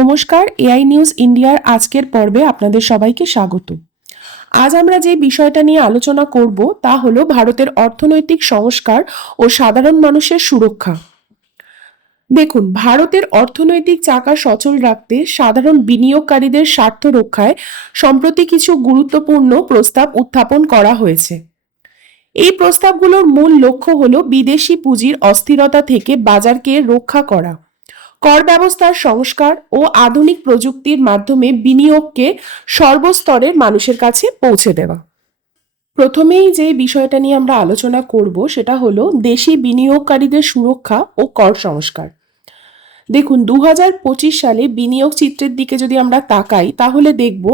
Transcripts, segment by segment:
নমস্কার, AI news ইন্ডিয়ার আজকের পর্বে আপনাদের সবাইকে স্বাগত। আজ আমরা যে বিষয়টা নিয়ে আলোচনা করব তা হলো ভারতের অর্থনৈতিক সংস্কার ও সাধারণ মানুষের সুরক্ষা। দেখুন, ভারতের অর্থনৈতিক চাকা সচল রাখতে সাধারণ বিনিয়োগকারীদের স্বার্থ রক্ষায় সম্প্রতি কিছু গুরুত্বপূর্ণ প্রস্তাব উত্থাপন করা হয়েছে। এই প্রস্তাবগুলোর মূল লক্ষ্য হলো বিদেশি পুঁজির অস্থিরতা থেকে বাজারকে রক্ষা করা, কর ব্যবস্থার সংস্কার ও আধুনিক প্রযুক্তির মাধ্যমে বিনিয়োগকে সর্বস্তরের মানুষের কাছে পৌঁছে দেওয়া। প্রথমেই যে বিষয়টা নিয়ে আমরা আলোচনা করব সেটা হলো দেশি বিনিয়োগকারীদের সুরক্ষা ও কর সংস্কার। দেখুন, 2025 সালে বিনিয়োগ চিত্রের দিকে যদি আমরা তাকাই তাহলে দেখব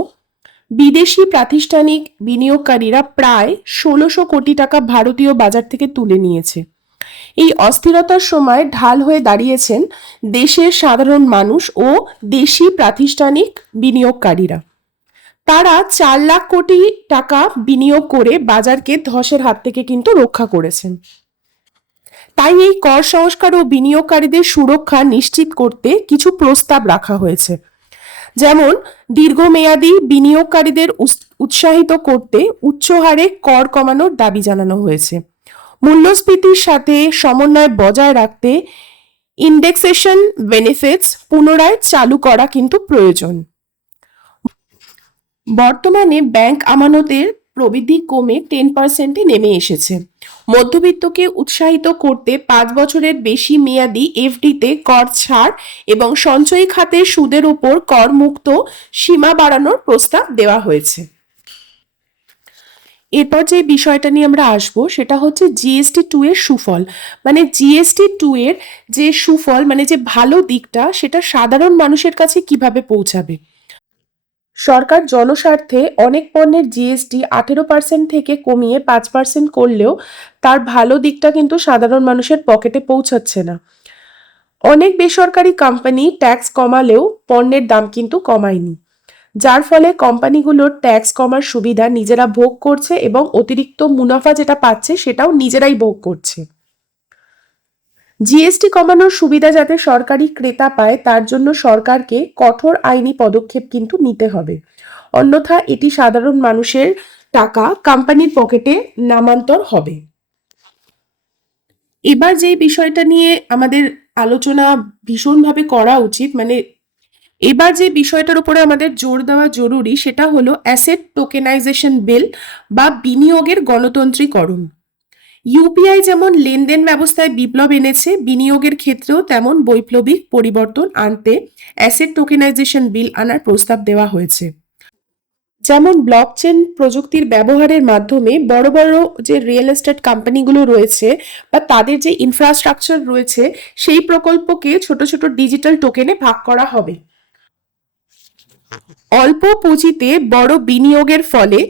বিদেশি প্রাতিষ্ঠানিক বিনিয়োগকারীরা প্রায় 1600 কোটি টাকা ভারতীয় বাজার থেকে তুলে নিয়েছে। এই অস্থিরতার সময় ঢাল হয়ে দাঁড়িয়েছেন দেশের সাধারণ মানুষ ও দেশি প্রাতিষ্ঠানিক বিনিয়োগকারীরা। তারা 4 লাখ কোটি টাকা বিনিয়োগ করে বাজারকে ধসের হাত থেকে কিন্তু রক্ষা করেছেন। তাই এই কর সংস্কার ও বিনিয়োগকারীদের সুরক্ষা নিশ্চিত করতে কিছু প্রস্তাব রাখা হয়েছে। যেমন, দীর্ঘমেয়াদী বিনিয়োগকারীদের উৎসাহিত করতে উচ্চ হারে কর কমানোর দাবি জানানো হয়েছে। মূল্যস্ফীতির সাথে সমন্বয় বজায় রাখতে ইন্ডেক্সেশন বেনিফিটস পুনরায় চালু করা কিন্তু প্রয়োজন। বর্তমানে ব্যাংক আমানতের প্রবৃদ্ধি কমে 10% নেমে এসেছে। মধ্যবিত্তকে উৎসাহিত করতে 5 বছরের বেশি মেয়াদি এফডিতে কর ছাড় এবং সঞ্চয়ী খাতের সুদের উপর কর মুক্ত সীমা বাড়ানোর প্রস্তাব দেওয়া হয়েছে। এরপর যে বিষয়টা নিয়ে আমরা আসবো সেটা হচ্ছে জিএসটি 2 এর সুফল। মানে জিএসটি 2 এর যে সুফল, মানে যে ভালো দিকটা, সেটা সাধারণ মানুষের কাছে কিভাবে পৌঁছাবে। সরকার জনস্বার্থে অনেক পণ্যের জিএসটি 18% থেকে কমিয়ে 5% করলেও তার ভালো দিকটা কিন্তু সাধারণ মানুষের পকেটে পৌঁছাচ্ছে না। অনেক বেসরকারি কোম্পানি ট্যাক্স কমালেও পণ্যের দাম কিন্তু কমায়নি, যার ফলে কোম্পানিগুলোর ট্যাক্স কমার সুবিধা নিজেরা ভোগ করছে এবং অতিরিক্ত মুনাফা যেটা পাচ্ছে সেটাও নিজেরাই ভোগ করছে। জিএসটি কমানোর সুবিধা যাতে সরকারি ক্রেতা পায় তার জন্য সরকারকে কঠোর আইনি পদক্ষেপ কিন্তু নিতে হবে, অন্যথা এটি সাধারণ মানুষের টাকা কোম্পানির পকেটে নামান্তর হবে। এবার যে বিষয়টা নিয়ে আমাদের আলোচনা ভীষণভাবে করা উচিত, মানে এবার যে বিষয়টার উপরে আমাদের জোর দেওয়া জরুরি সেটা হলো অ্যাসেট টোকেনাইজেশন বিল বা বিনিয়োগের গণতন্ত্রীকরণ। ইউপিআই যেমন লেনদেন ব্যবস্থায় বিপ্লব এনেছে, বিনিয়োগের ক্ষেত্রেও তেমন বৈপ্লবিক পরিবর্তন আনতে অ্যাসেট টোকেনাইজেশন বিল আনার প্রস্তাব দেওয়া হয়েছে। যেমন ব্লকচেন প্রযুক্তির ব্যবহারের মাধ্যমে বড় বড় যে রিয়েল এস্টেট কোম্পানিগুলো রয়েছে বা তাদের যে ইনফ্রাস্ট্রাকচার রয়েছে সেই প্রকল্পকে ছোট ছোট ডিজিটাল টোকেনে ভাগ করা হবে। অল্প পুঁজিতে বড় বিনিয়োগের ফলে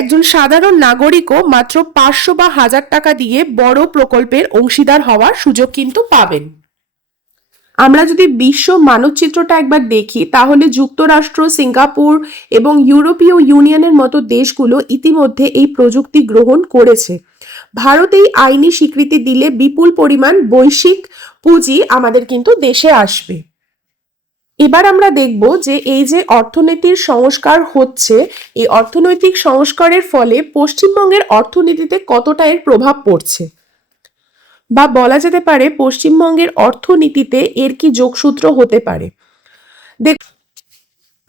একজন সাধারণ নাগরিকও মাত্র 500 বা 1000 টাকা দিয়ে বড় প্রকল্পের অংশীদার হওয়ার সুযোগ কিন্তু পাবেন। আমরা যদি বিশ্ব মানচিত্রটা একবার দেখি তাহলে যুক্তরাষ্ট্র, সিঙ্গাপুর এবং ইউরোপীয় ইউনিয়নের মতো দেশগুলো ইতিমধ্যে এই প্রযুক্তি গ্রহণ করেছে। ভারত এই আইনি স্বীকৃতি দিলে বিপুল পরিমাণ বৈশ্বিক পুঁজি আমাদের কিন্তু দেশে আসবে। এবার আমরা দেখব যে এই যে অর্থনীতির সংস্কার হচ্ছে, এই অর্থনৈতিক সংস্কারের ফলে পশ্চিমবঙ্গের অর্থনীতিতে কতটা এর প্রভাব পড়ছে, বা বলা যেতে পারে পশ্চিমবঙ্গের অর্থনীতিতে এর কি যোগসূত্র হতে পারে।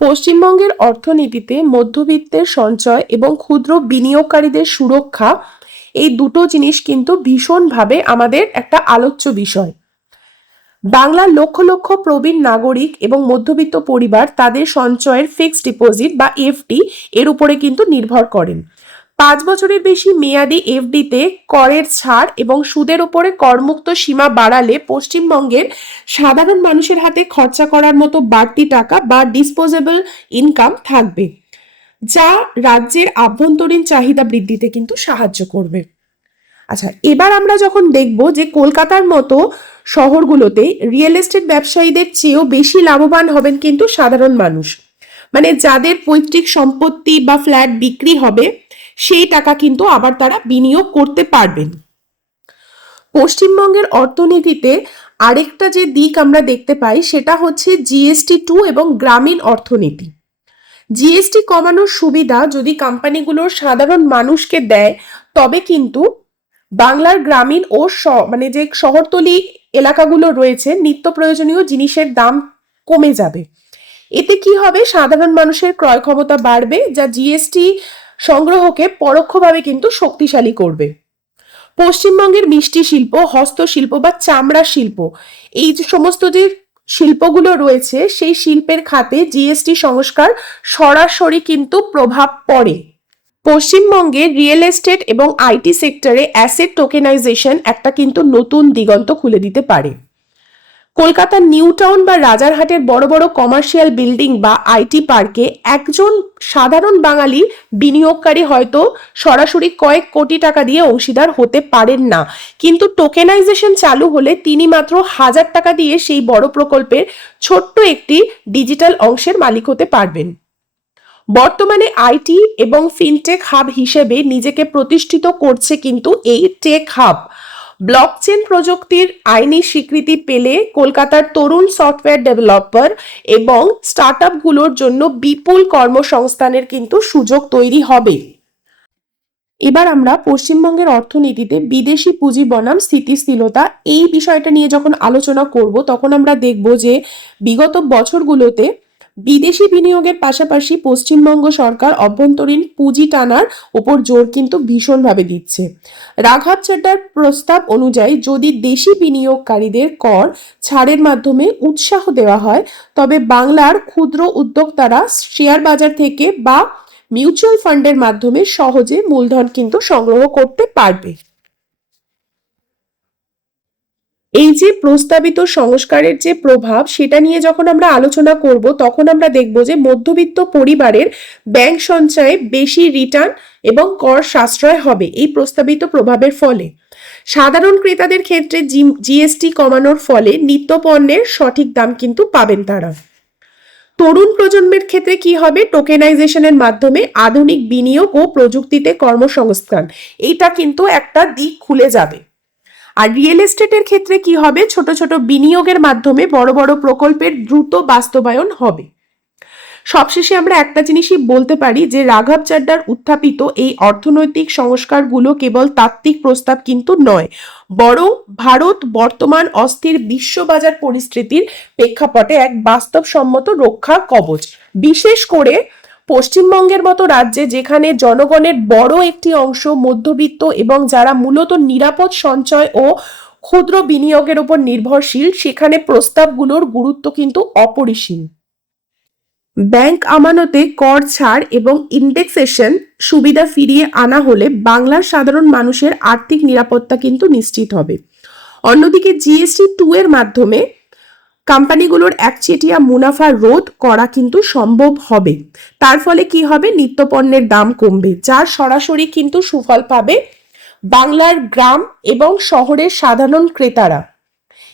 পশ্চিমবঙ্গের অর্থনীতিতে মধ্যবিত্তের সঞ্চয় এবং ক্ষুদ্র বিনিয়োগকারীদের সুরক্ষা, এই দুটো জিনিস কিন্তু ভীষণভাবে আমাদের একটা আলোচ্য বিষয়। বাংলার লক্ষ লক্ষ প্রবীণ নাগরিক এবং মধ্যবিত্ত পরিবার তাদের সঞ্চয়ের ফিক্সড ডিপোজিট বা এফডি এর উপরে কিন্তু নির্ভর করেন। 5 বছরের বেশি মেয়াদি এফডিতে করের ছাড় এবং সুদের উপরে করমুক্ত সীমা বাড়ালে পশ্চিমবঙ্গের সাধারণ মানুষের হাতে খরচা করার মতো বাড়তি টাকা বা ডিসপোজেবল ইনকাম থাকবে, যা রাজ্যের আভ্যন্তরীণ চাহিদা বৃদ্ধিতে কিন্তু সাহায্য করবে। আচ্ছা, এবার আমরা যখন দেখব যে কলকাতার মতো শহরগুলোতে রিয়েল এস্টেট ব্যবসায়ীদের চেয়েও বেশি লাভবান হবেন কিন্তু সাধারণ মানুষ, মানে যাদের পৈতৃক সম্পত্তি বা ফ্ল্যাট বিক্রি হবে সেই টাকা কিন্তু আবার তারা বিনিয়োগ করতে পারবেন। পশ্চিমবঙ্গের অর্থনীতিতে আরেকটা যে দিক আমরা দেখতে পাই সেটা হচ্ছে GST 2 এবং গ্রামীণ অর্থনীতি। জিএসটি কমানোর সুবিধা যদি কোম্পানিগুলোর সাধারণ মানুষকে দেয়, তবে কিন্তু বাংলার গ্রামীণ ও মানে যে শহরতলি এলাকাগুলো রয়েছে, নিত্য প্রয়োজনীয় জিনিসের দাম কমে যাবে। এতে কি হবে, সাধারণ মানুষের ক্রয় ক্ষমতা বাড়বে, যা জিএসটি সংগ্রহকে পরোক্ষভাবে কিন্তু শক্তিশালী করবে। পশ্চিমবঙ্গের মিষ্টি শিল্প, হস্তশিল্প বা চামড়া শিল্প, এই যে সমস্ত যে শিল্পগুলো রয়েছে, সেই শিল্পের খাতে জিএসটি সংস্কার সরাসরি কিন্তু প্রভাব পড়ে। পশ্চিমবঙ্গে রিয়েল এস্টেট এবং আইটি সেক্টরে অ্যাসেট টোকেনাইজেশন একটা কিন্তু নতুন দিগন্ত খুলে দিতে পারে। কলকাতার নিউ টাউন বা রাজারহাটের বড় বড় কমার্শিয়াল বিল্ডিং বা আইটি পার্কে একজন সাধারণ বাঙালি বিনিয়োগকারী হয়তো সরাসরি কয়েক কোটি টাকা দিয়ে অংশীদার হতে পারেন না, কিন্তু টোকেনাইজেশন চালু হলে তিনি মাত্র 1000 টাকা দিয়ে সেই বড় প্রকল্পের ছোট্ট একটি ডিজিটাল অংশের মালিক হতে পারবেন। বর্তমানে আইটি এবং ফিনটেক হাব হিসেবে নিজেকে প্রতিষ্ঠিত করছে কিন্তু এই টেক হাব। ব্লকচেন প্রযুক্তির আইনি স্বীকৃতি পেলে কলকাতার তরুণ সফটওয়্যার ডেভেলপার এবং স্টার্টআপগুলোর জন্য বিপুল কর্মসংস্থানের কিন্তু সুযোগ তৈরি হবে। এবার আমরা পশ্চিমবঙ্গের অর্থনীতিতে বিদেশি পুঁজি বনাম স্থিতিশীলতা এই বিষয়টা নিয়ে যখন আলোচনা করব, তখন আমরা দেখব যে বিগত বছরগুলোতে বিদেশি বিনিয়োগের পাশাপাশি পশ্চিমবঙ্গ সরকার অভ্যন্তরীণ পুঁজি টানার ওপর জোর কিন্তু ভীষণভাবে দিচ্ছে। রাঘব চাড্ডার প্রস্তাব অনুযায়ী যদি দেশি বিনিয়োগকারীদের কর ছাড়ের মাধ্যমে উৎসাহ দেওয়া হয়, তবে বাংলার ক্ষুদ্র উদ্যোক্তারা শেয়ার বাজার থেকে বা মিউচুয়াল ফান্ডের মাধ্যমে সহজে মূলধন কিন্তু সংগ্রহ করতে পারবে। এই যে প্রস্তাবিত সংস্কারের যে প্রভাব, সেটা নিয়ে যখন আমরা আলোচনা করব, তখন আমরা দেখব যে মধ্যবিত্ত পরিবারের ব্যাংক সঞ্চয়ে বেশি রিটার্ন এবং কর সাশ্রয় হবে এই প্রস্তাবিত প্রভাবের ফলে। সাধারণ ক্রেতাদের ক্ষেত্রে জিএসটি কমানোর ফলে নিত্য পণ্যের সঠিক দাম কিন্তু পাবেন তারা। তরুণ প্রজন্মের ক্ষেত্রে কি হবে, টোকেনাইজেশনের মাধ্যমে আধুনিক বিনিয়োগ ও প্রযুক্তিতে কর্মসংস্থান, এইটা কিন্তু একটা দিক খুলে যাবে। আর রিয়েল এস্টেটের ক্ষেত্রে কি হবে, ছোট ছোট বিনিয়োগের মাধ্যমে বড় বড় প্রকল্পের দ্রুত বাস্তবায়ন হবে। সবশেষে আমরা একটা জিনিসই বলতে পারি যে রাঘব চাড্ডার উত্থাপিত এই অর্থনৈতিক সংস্কারগুলো কেবল তাত্ত্বিক প্রস্তাব কিন্তু নয়, বরং ভারত বর্তমান অস্থির বিশ্ববাজার পরিস্থিতির প্রেক্ষাপটে এক বাস্তবসম্মত রক্ষা কবচ। বিশেষ করে পশ্চিমবঙ্গের মতো রাজ্যে, যেখানে জনগণের বড় একটি অংশ মধ্যবিত্ত এবং যারা মূলত নিরাপদ সঞ্চয় ও ক্ষুদ্র বিনিয়োগের উপর নির্ভরশীল, সেখানে প্রস্তাবগুলোর গুরুত্ব কিন্তু অপরিসীম। ব্যাংক আমানতে কর ছাড় এবং ইন্ডেক্সেশন সুবিধা ফিরিয়ে আনা হলে বাংলার সাধারণ মানুষের আর্থিক নিরাপত্তা কিন্তু নিশ্চিত হবে। অন্যদিকে GST 2 এর মাধ্যমে কোম্পানিগুলোর একচেটিয়া মুনাফা রোধ করা কিন্তু সম্ভব হবে। তার ফলে কি হবে, নিত্যপণ্যের দাম কমবে, যার সরাসরি কিন্তু সুফল পাবে বাংলার গ্রাম এবং শহরের সাধারণ ক্রেতারা।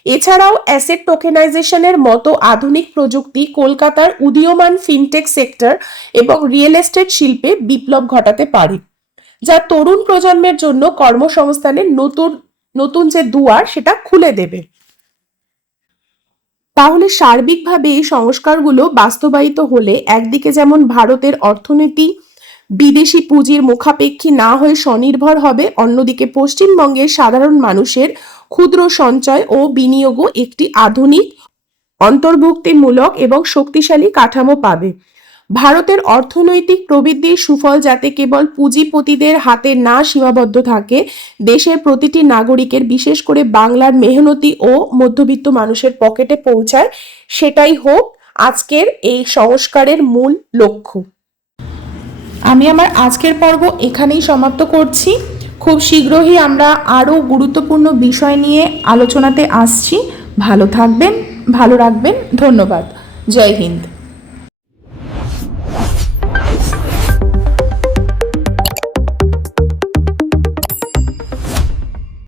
এছাড়াও অ্যাসেট টোকেনাইজেশনের মতো আধুনিক প্রযুক্তি কলকাতার উদীয়মান ফিনটেক সেক্টর এবং রিয়েল এস্টেট শিল্পে বিপ্লব ঘটাতে পারে, যা তরুণ প্রজন্মের জন্য কর্মসংস্থানের নতুন নতুন যে দুয়ার সেটা খুলে দেবে। তাহলে সার্বিকভাবে এই সংস্কারগুলো বাস্তবায়িত হলে একদিকে যেমন ভারতের অর্থনীতি বিদেশি পুঁজির মুখাপেক্ষী না হয়ে স্বনির্ভর হবে, অন্যদিকে পশ্চিমবঙ্গের সাধারণ মানুষের ক্ষুদ্র সঞ্চয় ও বিনিয়োগও একটি আধুনিক, অন্তর্ভুক্তিমূলক এবং শক্তিশালী কাঠামো পাবে। ভারতের অর্থনৈতিক প্রবৃদ্ধির সুফল যাতে কেবল পুঁজিপতিদের হাতে না সীমাবদ্ধ থাকে, দেশের প্রতিটি নাগরিকের, বিশেষ করে বাংলার মেহনতি ও মধ্যবিত্ত মানুষের পকেটে পৌঁছায়, সেটাই হোক আজকের এই সংস্কারের মূল লক্ষ্য। আমি আমার আজকের পর্ব এখানেই সমাপ্ত করছি। খুব শীঘ্রই আমরা আরও গুরুত্বপূর্ণ বিষয় নিয়ে আলোচনাতে আসছি। ভালো থাকবেন, ভালো রাখবেন। ধন্যবাদ। জয় হিন্দ।